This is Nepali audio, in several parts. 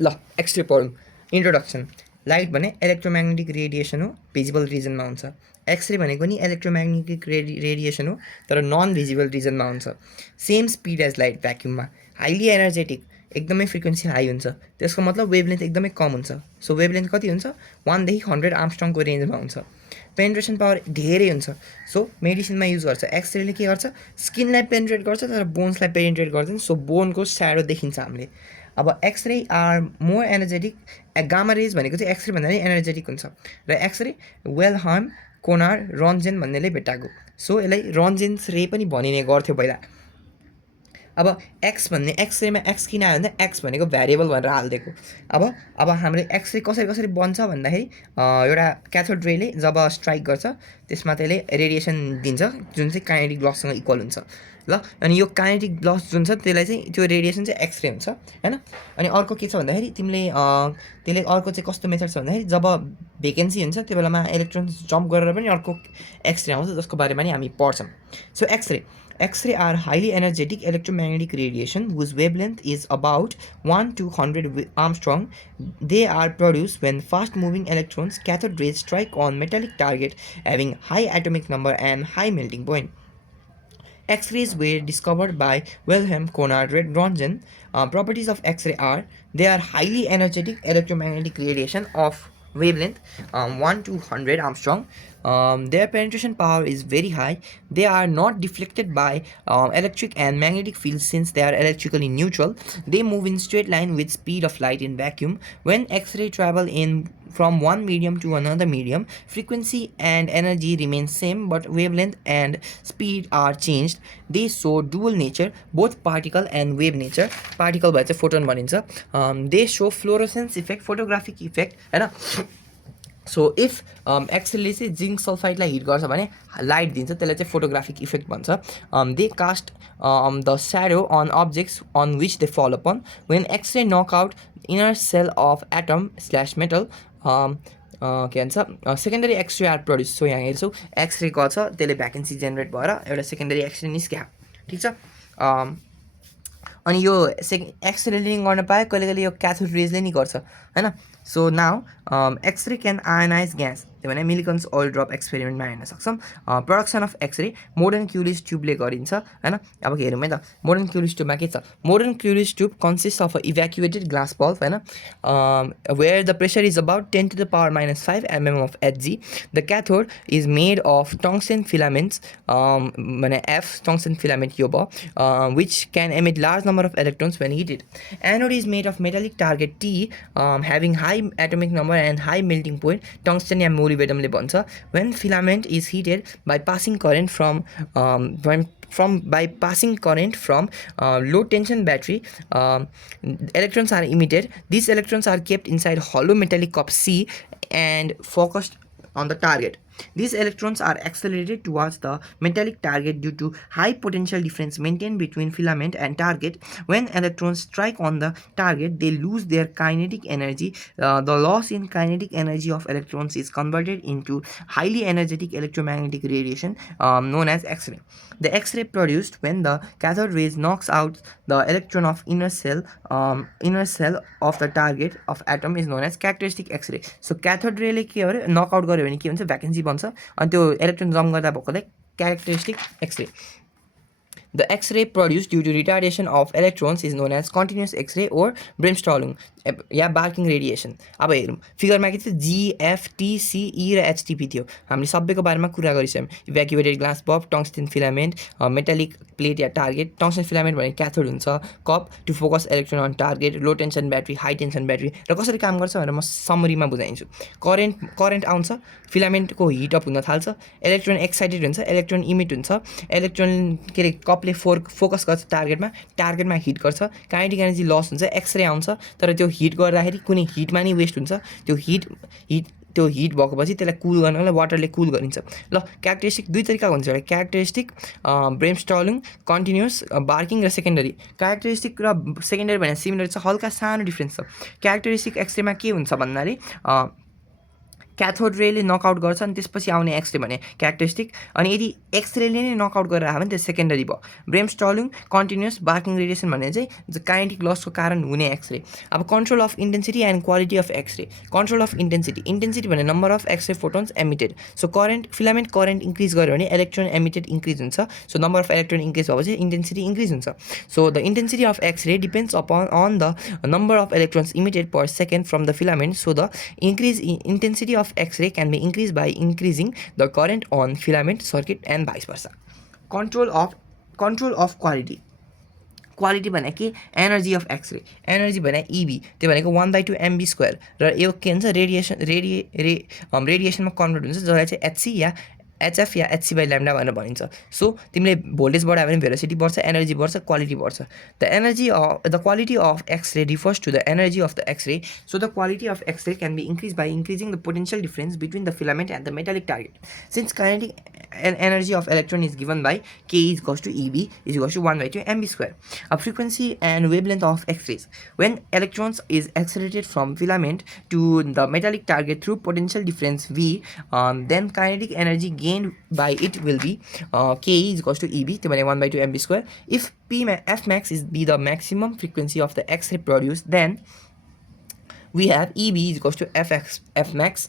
ल एक्सरे पढौँ इन्ट्रोडक्सन लाइट भने इलेक्ट्रोम्याग्नेटिक रेडिएसन हो भिजिबल रिजनमा हुन्छ एक्सरे भनेको नि इलेक्ट्रोम्याग्नेटिक रेडिएसन हो तर नन भिजिबल रिजनमा हुन्छ सेम स्पिड एज लाइट भ्याक्युममा हाइली एनर्जेटिक एकदमै फ्रिक्वेन्सी हाई हुन्छ त्यसको मतलब वेभलेन्थ एकदमै कम हुन्छ सो वेभलेन्थ कति हुन्छ 1 देखि 100 आर्मस्ट्रङको रेन्जमा हुन्छ पेनिट्रेसन पावर धेरै हुन्छ सो मेडिसिनमा युज गर्छ एक्सरेले के गर्छ स्किनलाई पेनिट्रेट गर्छ तर बोन्सलाई पेनिट्रेट गर्दैन सो बोनको स्याडो देखिन्छ हामीले अब x-ray are more energetic gamma rays भनेको चाहिँ एक्सरे भन्दा पनि एनर्जेटिक हुन्छ र एक्सरे वेलहम कोनार रन्जेन भन्नेले भेटाएको सो यसलाई रन्जेन्स रे पनि भनिने गर्थ्यो पहिला अब एक्स भन्ने एक्सरेमा एक्स किन आयो भन्दा एक्स भनेको भ्यारिएबल भनेर हालिदिएको अब हाम्रो एक्सरे कसरी बन्छ भन्दाखेरि एउटा क्याथोड रेले जब स्ट्राइक गर्छ त्यसमा त्यसले रेडिएसन दिन्छ जुन चाहिँ काइनेटिक लससँग इक्वल हुन्छ ल अनि यो काइनेटिक लस जुन छ त्यसलाई चाहिँ त्यो रेडिएसन चाहिँ एक्सरे हुन्छ हैन अनि अर्को के छ भन्दाखेरि तिमीले त्यसले अर्को चाहिँ कस्तो मेथड छ भन्दाखेरि जब भेकेन्सी हुन्छ त्यो बेलामा इलेक्ट्रोन्स जम्प गरेर पनि अर्को एक्सरे आउँछ जसको बारेमा नि हामी पढ्छौँ so X-ray are highly energetic electromagnetic radiation whose wavelength is about 1 to 100 Armstrong. They are produced when fast-moving electrons cathode rays strike on metallic target having high atomic number and high melting point. X-rays were discovered by Wilhelm Conrad Röntgen. Properties of X-ray are they are highly energetic electromagnetic radiation of wavelength 1 to 100 Armstrong. Their penetration power is very high. They are not deflected by electric and magnetic fields since they are electrically neutral. They move in straight line with speed of light in vacuum. When X-ray travel in from one medium to another medium, frequency and energy remain same but wavelength and speed are changed. They show dual nature, both particle and wave nature. Particle by the photon भनिन्छ. They show fluorescence effect, photographic effect हैन. सो इफ एक्सरेले चाहिँ जिङ्क सल्फाइडलाई हिट गर्छ भने लाइट दिन्छ त्यसलाई चाहिँ फोटोग्राफिक इफेक्ट भन्छ they cast the shadow on objects on which they fall upon when X-ray knock out inner shell of atom slash metal के भन्छ secondary X-ray are produce so यहाँ हेर्छौँ एक्सरे गर्छ त्यसले भ्याकेन्सी जेनेरेट भएर एउटा सेकेन्डरी एक्सरे निस्क्या ठिक छ अनि यो एक्सरेले नि गर्न पायो कहिले कहिले यो क्याथोड रेजले नि गर्छ हैन so now x-ray can ionise gas त्यो भने मिलिकन्स ओइल ड्रप एक्सपेरिमेन्टमा हेर्न सक्छौँ production of x-ray modern Coolidge ट्युबले गरिन्छ हैन अब हेरौँ है त मोडर्न क्युरिज ट्युबमा के छ modern Coolidge tube consist of a evacuated glass bulb हैन where the pressure is about 10 to the power minus 5 mm of Hg. The cathode is made of tungsten filaments भने F tungsten filament यो भयो which can emit large number of electrons when heated. Anode is made of metallic target T having high atomic number and high melting point. Tungsten yeah molybdenum भन्छ. When filament is heated by passing current from low tension battery, electrons are emitted. These electrons are kept inside hollow metallic cup C and focused on the target. These electrons are accelerated towards the metallic target due to high potential difference maintained between filament and target. When electrons strike on the target, they lose their kinetic energy. The loss in kinetic energy of electrons is converted into highly energetic electromagnetic radiation known as X-ray. The X-ray produced when the cathode rays knocks out the electron of inner cell of the target of atom is known as characteristic X-ray. So cathode ray ले के गर्यो नकआउट गर्यो भने के हुन्छ भ्याकेन्सी बन्छ अनि त्यो इलेक्ट्रोन जम्प गर्दा भएकोलाई characteristic X-ray. The X-ray produced due to retardation of electrons is known as continuous X-ray or Bremsstrahlung या बार्किङ रेडिएसन अब हेरौँ फिगरमा के थियो GFTCE र HTP थियो हामीले सबैको बारेमा कुरा गरिसक्यौँ evacuated glass bulb tungsten filament metallic plate या टार्गेट टङ्स्टेन फिलामेन्ट भने क्याथोड हुन्छ cup to focus electron on target low tension battery high tension battery र कसरी काम गर्छ भनेर म समरीमा बुझाइदिन्छु करेन्ट आउँछ फिलामेन्टको हिट अप हुन थाल्छ इलेक्ट्रोन एक्साइटेड हुन्छ इलेक्ट्रोन इमिट हुन्छ इलेक्ट्रोन के अरे कपले फोकस गर्छ टार्गेटमा हिट गर्छ काइनेटिक एनर्जी लस हुन्छ एक्सरे आउँछ तर त्यो हिट गर्दाखेरि कुनै हिटमा नि वेस्ट हुन्छ त्यो हिट भएपछि त्यसलाई कुल गर्नलाई वाटरले कुल गरिन्छ ल क्यारेक्टरिस्टिक दुई तरिकाको हुन्छ एउटा क्यारेक्टरिस्टिक ब्रेमस्टलिङ कन्टिन्युस बार्किङ र सेकेन्डरी क्यारेक्टरिस्टिक र सेकेन्डरी भने सिमिलर छ हल्का सानो डिफ्रेन्स छ क्यारेक्टरिस्टिक एक्सरेमा के हुन्छ भन्नाले क्याथोड रेले नकआउट गर्छ अनि त्यसपछि आउने एक्सरे भने क्यारेक्टरिस्टिक अनि यदि एक्सरेले नै नकआउट गरेर आयो भने त्यो सेकेन्डरी भयो ब्रेमस्टलिङ कन्टिन्युस बार्किङ रेडिएसन भने चाहिँ काइनेटिक लसको कारण हुने एक्सरे अब control of intensity and quality of X-ray control of intensity भने number of X-ray photons emitted so current filament current increase गर्यो भने इलेक्ट्रोन एमिटेड इन्क्रिज हुन्छ so number of electron increase भएपछि इन्टेन्सिटी इन्क्रिज हुन्छ so the intensity of X-ray depends on the number of electrons emitted per second from the filament so the increase in intensity of X-ray can be increased by increasing the current on filament circuit and vice versa. Control of quality. Quality भने के एनर्जी अफ एक्सरे एनर्जी भने इबी त्यो भनेको 1/2 MB² र यो के हुन्छ रेडिएसनमा कन्भर्ट हुन्छ जसलाई चाहिँ HC yeah HF yeah HC by lambda भनेर भनिन्छ सो तिमीले भोल्टेज बढायो भने भेलोसिटी बढ्छ एनर्जी बढ्छ क्वालिटी बढ्छ the quality of x-ray refers to the energy of the x-ray so the quality of x-ray can be increase by increasing the potential difference between the filament and the metallic target since kinetic energy of electron is given by K is equals to EB is equals to 1/2 MB². A frequency and wavelength of X-rays. When electrons is accelerated from filament to the metallic target through potential difference V, then kinetic energy gained by it will be K is equals to EB, 1/2 MB². If F max is be the maximum frequency of the X-ray produced, then we have EB is equals to F max.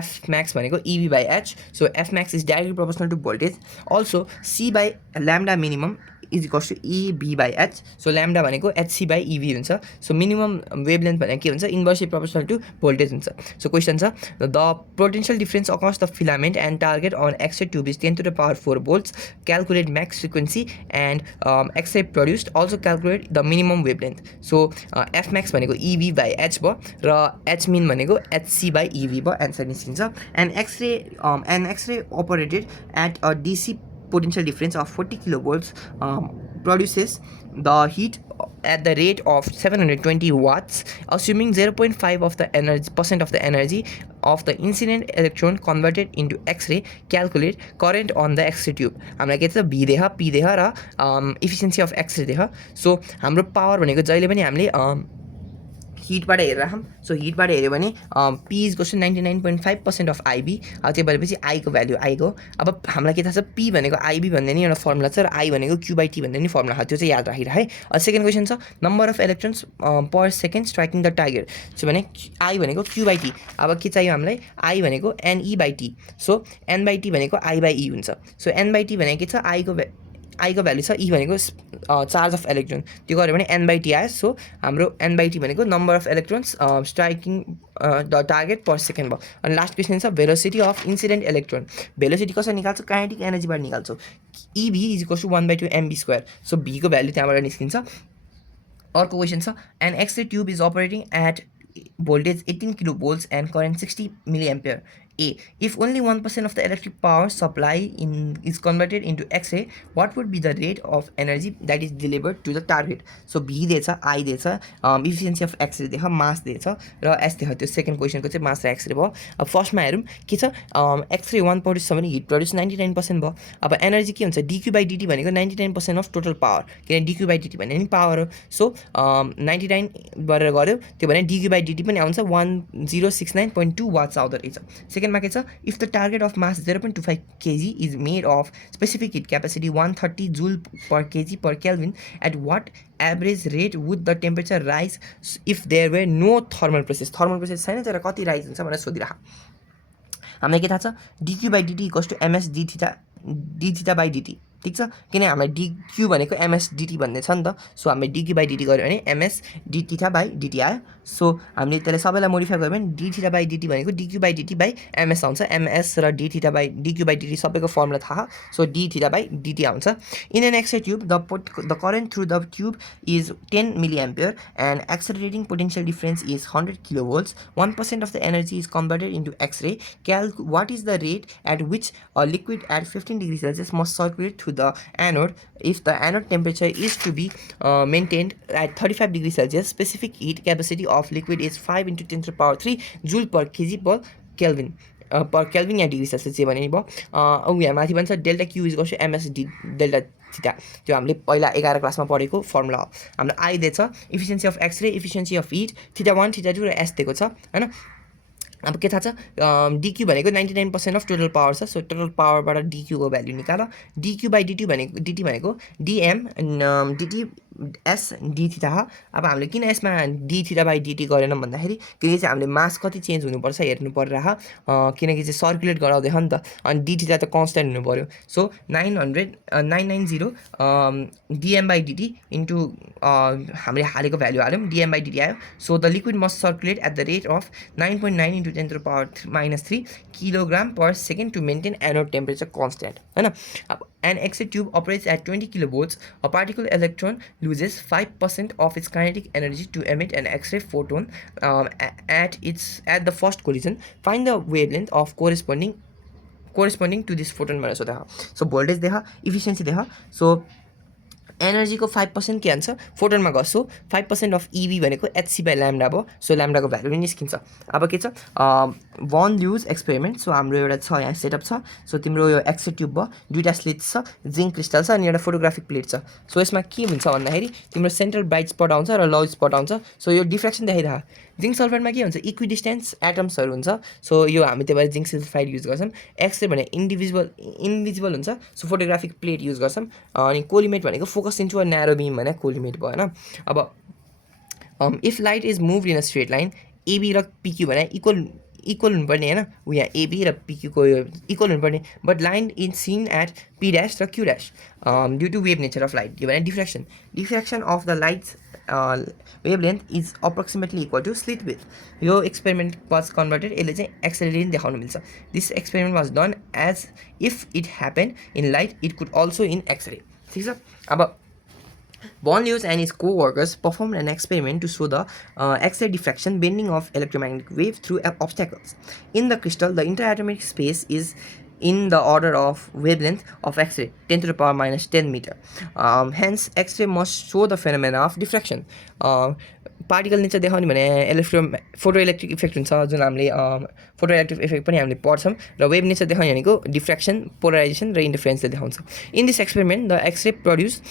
F max भनेको EB by H. So F max is directly proportional to voltage. Also C by lambda minimum is equals to EB by H. So lambda भनेको HC by EB हुन्छ. So minimum wavelength भनेको के हुन्छ inversely proportional to voltage हुन्छ. So question छ the potential difference across the filament and target on X-ray tube is 10 to the power 4 volts. Calculate max frequency and X-ray produced. Also calculate the minimum wavelength. So F max भनेको EB by H भयो र H min भनेको HC by EB भयो एन्सर निस्किन्छ. And X-ray operated at a DC potential difference of 40 kilovolts produces the heat at the rate of 720 watts assuming 0.5 of the percent of the energy of the incident electron converted into X-ray. Calculate current on the X-ray tube. हामीलाई के छ V देख P देख र efficiency of X-ray देख. सो हाम्रो पावर भनेको जहिले पनि हामीले हिटबाट हेरेर राखौँ सो हिटबाट हेऱ्यो भने P is goes to 99.5% of IB अब त्यो भएपछि आईको भ्याल्यु आईको अब हामीलाई के थाहा छ पी भनेको आइबी भन्ने नि एउटा फर्मुला छ र आई भनेको क्यू/टी भन्ने नि फर्मुला छ त्यो चाहिँ याद राखिरा है सेकेन्ड क्वेसन छ number of electrons per second striking the target so भने आई भनेको क्यू/टी अब के चाहियो हामीलाई आई भनेको एनई/टी सो एन/टी भनेको आई/ई हुन्छ सो एन/टी भनेको के छ आईको भ्यालु छ ई भनेको चार्ज अफ इलेक्ट्रोन त्यो गऱ्यो भने एन/टी आयो सो हाम्रो एन/टी भनेको number of electrons striking the target per second भयो अनि लास्ट क्वेसन छ velocity of incident electron velocity कसरी निकाल्छ काइनेटिक एनर्जीबाट निकाल्छौँ E V is equals to 1/2 MB². So भीको भ्यालु त्यहाँबाट निस्किन्छ अर्को क्वेसन छ an X-ray tube is operating at voltage 18 kilovolts and current 60 milliampere. A. If only 1% of the electric power supply is converted into X-ray, what would be the rate of energy that is delivered to the target? So B दिएछ I दिएछ efficiency of X-ray दिएछ mass दिएछ र S दिएछ त्यो सेकेन्ड क्वेसनको चाहिँ मास र एक्सरे भयो अब फर्स्टमा हेरौँ के छ एक्सरे 1 प्रड्युस छ भने हिट प्रड्युस 99% भयो अब एनर्जी के हुन्छ dQ/dt भनेको 99% अफ टोटल पावर किनभने dQ/dt भने नि पावर हो सो 99 गरेर गऱ्यो त्यो भने dQ/dt पनि आउँछ 1069.2 वाट्स आउँदो रहेछ सेकेन्डमा के छ if the target of mass 0.25 kg is made of specific heat capacity 130 joule per kg per kelvin at what average rate would the temperature rise if there were no thermal process छैन तर कति राइज हुन्छ भनेर सोधिराख हामीलाई के थाहा छ dQ/dt equals to ms dθ/dt ठिक छ किन हामीलाई dq भनेको ms dt भन्ने छ नि त सो हामीले dQ/dt गऱ्यो भने ms dθ/dt आयो सो हामीले त्यसलाई सबैलाई मोडिफाई गऱ्यो भने dθ/dt भनेको dQ/dt ms आउँछ ms र dQ/dt सबैको फर्मुला थाहा सो dθ/dt आउँछ in an X-ray tube the current through the tube is 10 milliampere and accelerating potential difference is 100 kilovolts 1% of the energy is converted into X-ray. What is the rate at which a liquid at 15 degrees Celsius must circulate to the anode if the anode temperature is to be maintained at 35 degrees Celsius? Specific heat capacity of liquid is 5 × 10⁻³ joule per kg per Kelvin. Per Kelvin या डिग्री सेल्सियस जे भने नि भयो यहाँ माथि भन्छ delta Q is equals to M S D delta theta त्यो हामीले पहिला 11 क्लासमा पढेको फर्मुला हो हामीलाई आई दिएछ efficiency of X-ray efficiency of heat θ1 θ2 र एस दिएको छ हैन अब के थाहा छ डिक्यू भनेको 99% अफ टोटल पावर छ सो टोटल पावरबाट डिक्यूको भ्याल्यु निकाल डिक्यू बाई डिटी भनेको dm dt S d theta हो अब हामीले किन यसमा डी थिटा बाई डिटी गरेनौँ भन्दाखेरि किनकि चाहिँ हामीले मास कति चेन्ज हुनुपर्छ हेर्नु परिरह किनकि चाहिँ सर्कुलेट गराउँदै हो नि त अनि डी थिटा त कन्सट्यान्ट हुनु पऱ्यो so 990 dm by dt into हामीले हालेको भ्याल्यु हाल्यौँ डिएम बाई डिटी आयो so the liquid must circulate at the rate of 9.9 into 10 to the power -3 kilogram per second to maintain anode temperature constant. है ना an X-ray tube operates at 20 kilovolts. A particle electron loses 5% of its kinetic energy to emit an X-ray photon at the first collision. Find the wavelength of corresponding to this photon. So voltage देखा efficiency देखा so एनर्जी को 5% के आन्छ फोटोनमा गर्छु 5% अफ इबी भनेको एचसी बाई ल्याम्डा भयो सो ल्याम्डाको भ्यालु पनि निस्किन्छ अब के छ von Lewis एक्सपेरिमेन्ट सो हाम्रो एउटा छ यहाँ सेटअप छ सो तिम्रो यो एक्स ट्युब भयो दुईटा स्लिट्स छ जिङ्क क्रिस्टल छ अनि एउटा फोटोग्राफिक प्लेट छ सो यसमा के हुन्छ भन्दाखेरि तिम्रो सेन्ट्रल ब्राइट स्पट आउँछ र लो स्पट आउँछ सो यो डिफ्र्याक्सन देखाइरह जिङ्क सल्फाइडमा के हुन्छ इक्विडिस्टेन्स एटम्सहरू हुन्छ सो यो हामी त्यही भएर जिङ्क सल्फाइड युज गर्छौँ एक्सरे भने इन्भिजिबल हुन्छ सो फोटोग्राफिक प्लेट युज गर्छौँ अनि कोलिमेट भनेको focus into a narrow beam भने कोलिमेट भयो होइन अब if light is move in a straight line AB र पिक्यू भने इक्वल हुनुपर्ने होइन ऊ यहाँ एबी र पिक्यूको इक्वल हुनुपर्ने but line is seen at P dash र Q dash due to wave nature of light यो भने डिफ्र्याक्सन of the lights wavelength is approximately equal to slit width. यो experiment was converted यसले चाहिँ accelerating देखाउनु मिल्छ. This experiment was done as if it happened in light, it could also in X-ray. ठिक छ अब Von Lewis and his co-workers performed an experiment to show the X-ray diffraction bending of electromagnetic wave through obstacles. In the crystal, the interatomic space is in the order of wavelength of X-ray 10 to the power minus 10 meter. Hence, X-ray must show the phenomena of diffraction. Particle nature देखाउने भने फोटोइलेक्ट्रिक इफेक्ट हुन्छ जुन हामीले फोटोइलेक्ट्रिक इफेक्ट पनि हामीले पढ्छौँ र वेभ नेचर देखाउने भनेको डिफ्र्याक्सन पोलराइजेसन र इन्टरफेरेन्सले देखाउँछ in this experiment the X-ray produce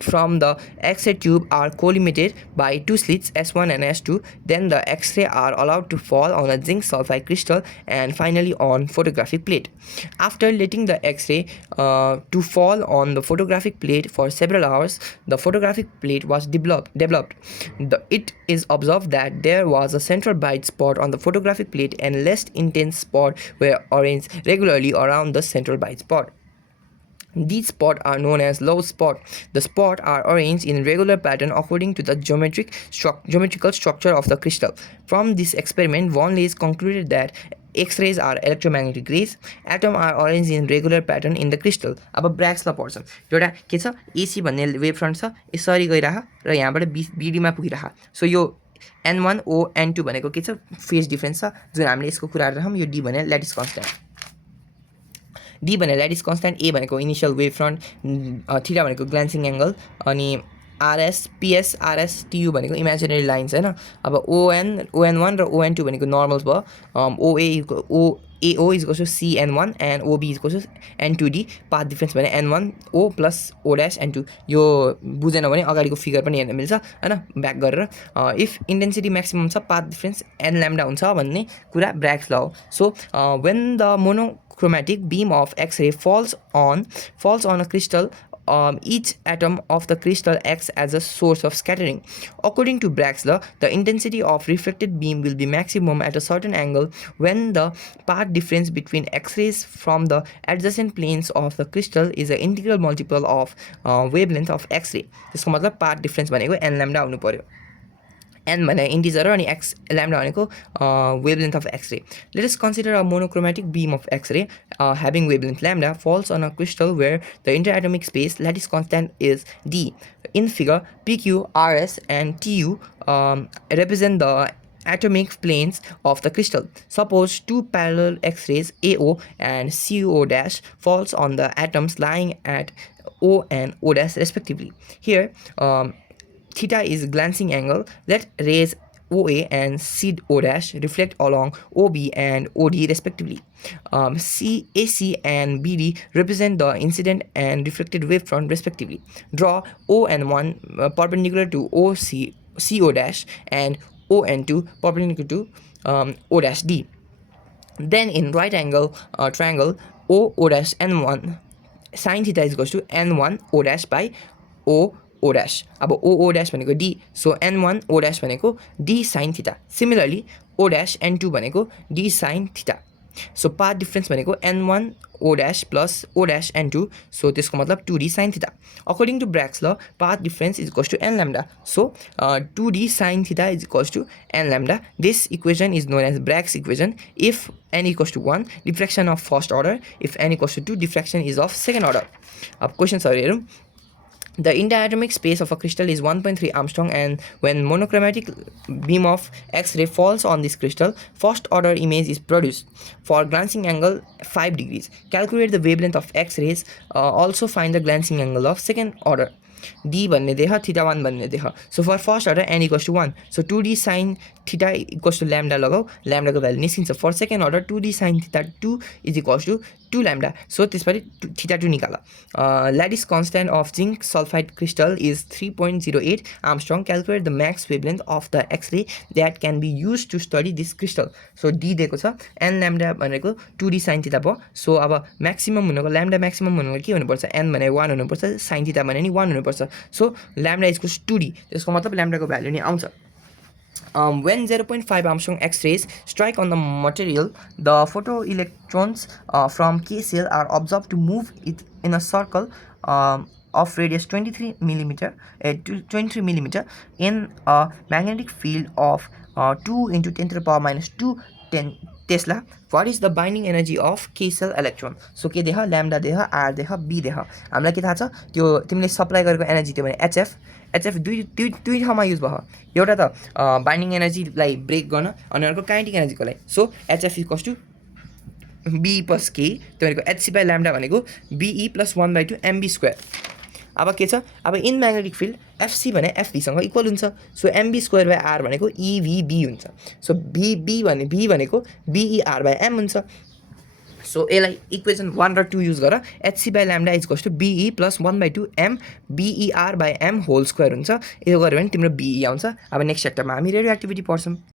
from the X-ray tube are collimated by two slits S1 and S2. Then the X-ray are allowed to fall on a zinc sulfide crystal and finally on photographic plate. After letting the X-ray to fall on the photographic plate for several hours, the photographic plate was developed. It is observed that there was a central bright spot on the photographic plate and less intense spots were arranged regularly around the central bright spot. These spots are known as low spot. The spots are arranged in regular pattern according to the geometrical structure of the crystal. From this experiment, Von Lewis concluded that X-rays are electromagnetic rays. Atoms are arranged in regular pattern in the crystal. अब ब्र्याक्सलाई पढ्छौँ एउटा के छ एसी भन्ने वेभ फ्रन्ट छ यसरी गइरह र यहाँबाट बीडीमा पुगिरह सो यो N1 O N2 भनेको के छ फेज डिफरेन्स छ जुन हामीले यसको कुरा गरिरहौँ यो डी भने ल्याटिस कन्स्ट्यान्ट डी भने ल्याटिस कन्स्ट्यान्ट ए भनेको इनिसियल वेभ फ्रन्ट थीटा भनेको ग्लान्सिङ एङ्गल अनि आरएस पिएस आरएस टियु भनेको इमेजिनरी लाइन्स होइन अब ओएन1 र ओएन2 भनेको नर्मल्स भयो एओ इज गोस टु सिएन1 and OB is goes to एन2डी पाथ डिफ्रेन्स भने एन1 ओ प्लस ओ ड्यास एन2 यो बुझेन भने अगाडिको फिगर पनि हेर्न मिल्छ होइन ब्याक गरेर इफ इन्टेन्सिटी म्याक्सिमम छ पाथ डिफ्रेन्स एन ल्याम्डा हुन्छ भन्ने कुरा ब्र्याक्स ल हो so when the monochromatic beam of X-ray falls on a crystal, each atom of the crystal acts as a source of scattering. According to Bragg's law, the intensity of reflected beam will be maximum at a certain angle when the path difference between X-rays from the adjacent planes of the crystal is an integral multiple of wavelength of X-ray. त्यसको मतलब path difference भनेको n lambda हुनु पर्यो n भने integer अनि x lambda भनेको wavelength of X-ray. Let us consider a monochromatic beam of X-ray having wavelength lambda falls on a crystal where the interatomic space lattice constant is d. In figure, PQ, RS and TU represent the atomic planes of the crystal. Suppose two parallel X-rays AO and CO dash falls on the atoms lying at O and O dash respectively. Here theta is glancing angle. Let rays OA and CO dash reflect along OB and OD respectively. AC and BD represent the incident and reflected wavefront respectively. Draw O and 1 perpendicular to CO dash and ON2 perpendicular to O dash D. Then in right angle triangle O dash N1 sin theta is equals to N1 O dash by O dash. अब O dash भनेको D, so N1 O dash भनेको D sin theta. Similarly O dash N2 भनेको D sin theta. So path difference भनेको N1 O dash plus O dash N2, so त्यसको मतलब 2D sin theta. According to Bragg's law, path difference is equals to n lambda. So 2D sin theta is equals to n lambda. This equation is known as Bragg's equation. If n equals to 1, diffraction of first order. If n equals to 2, diffraction is of second order. अब questions are here. The interatomic space of a crystal is 1.3 Armstrong, and when monochromatic beam of X-ray falls on this crystal, first order image is produced. For glancing angle 5 degrees, calculate the wavelength of X-rays. Also find the glancing angle of second order. D भन्ने देख, theta 1 भन्ने देख. So for first order n equals to 1. So 2D sin theta equals to lambda लगाऊ, lambda को value निस्किन्छ. For second order 2D sin theta 2 is equals to 2 lambda. So त्यसपछि theta 2 निकाल. Lattice constant of zinc sulfide crystal is 3.08 Armstrong. Calculate the max wavelength of the X-ray that can be used to study this crystal. So D दिएको छ, n lambda भनेको 2D sin theta भयो. So अब maximum हुनुको lambda maximum हुनुको के हुनुपर्छ, n भने 1 हुनुपर्छ, sin theta भने नि 1 हुनुपर्छ. So lambda is equals to 2D. त्यसको मतलब lambda को भ्यालु नि आउँछ. When 0.5 Armstrong X-rays strike on the material, the photoelectrons from K cell are observed to move it in a circle of radius 23 millimeter in a magnetic field of 2 into 10 to the power minus 2 Tesla. What is the binding energy of K cell electron? So के देख, lambda देख, R देख, B देख. हामीलाई के थाहा छ, त्यो तिमीले सप्लाई गरेको एनर्जी त्यो भने HF दुई ठाउँमा युज भयो. एउटा त बाइन्डिङ एनर्जीलाई ब्रेक गर्न, अनि अर्को काइनेटिक एनर्जीको लागि. So HF equals to B plus K, त्यो भनेको HC बाई ल्याम्डा भनेको BE प्लस 1/2 MB स्क्वायर. अब के छ, अब इन म्याग्नेटिक फिल्ड FC भने FV सँग इक्वल हुन्छ. So MB square by R भनेको EVB हुन्छ. सो B भनेको BER बाई M हुन्छ. सो यसलाई इक्वेसन 1 र 2 युज गर, HC by lambda is equals to BE plus 1/2 M BER by M whole square हुन्छ. यो गऱ्यो भने तिम्रो BE आउँछ. अब नेक्स्ट च्याप्टरमा हामी रेडियो एक्टिभिटी पढ्छौँ.